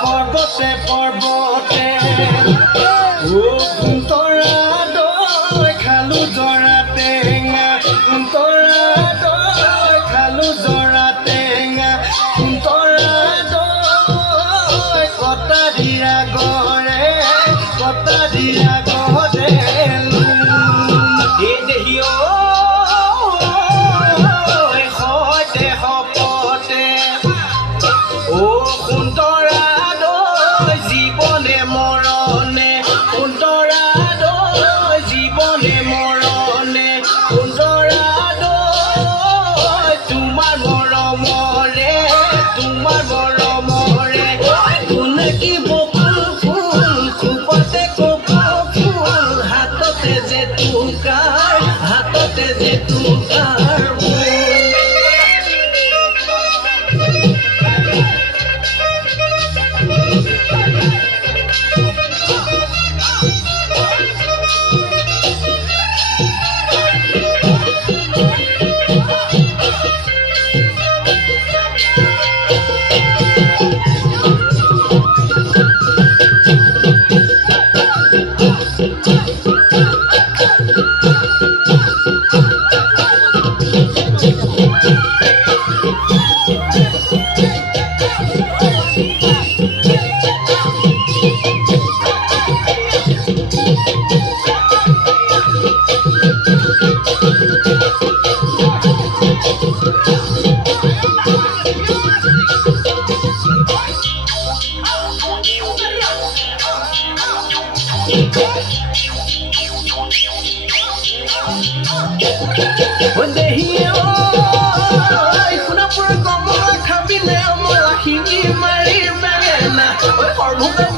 পৰ্বতে পৰ্বতে তৰা দৈ খালো জৰা টেঙা তৰা দৈ খালো জৰা টেঙা তৰা দৈ কটা দিয়া গৰে এই দেহি সৈতে শপতে সুন্দৰা দৈ জীৱনে মৰণে সুন্দৰা দৈ জীৱনে মৰণে সুন্দৰা দৈ তোমাৰ মৰমৰে তুলসী বকুল ফুল খুবতে কপৌ ফুল হাততে যে টুকাৰ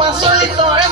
মাছলি তই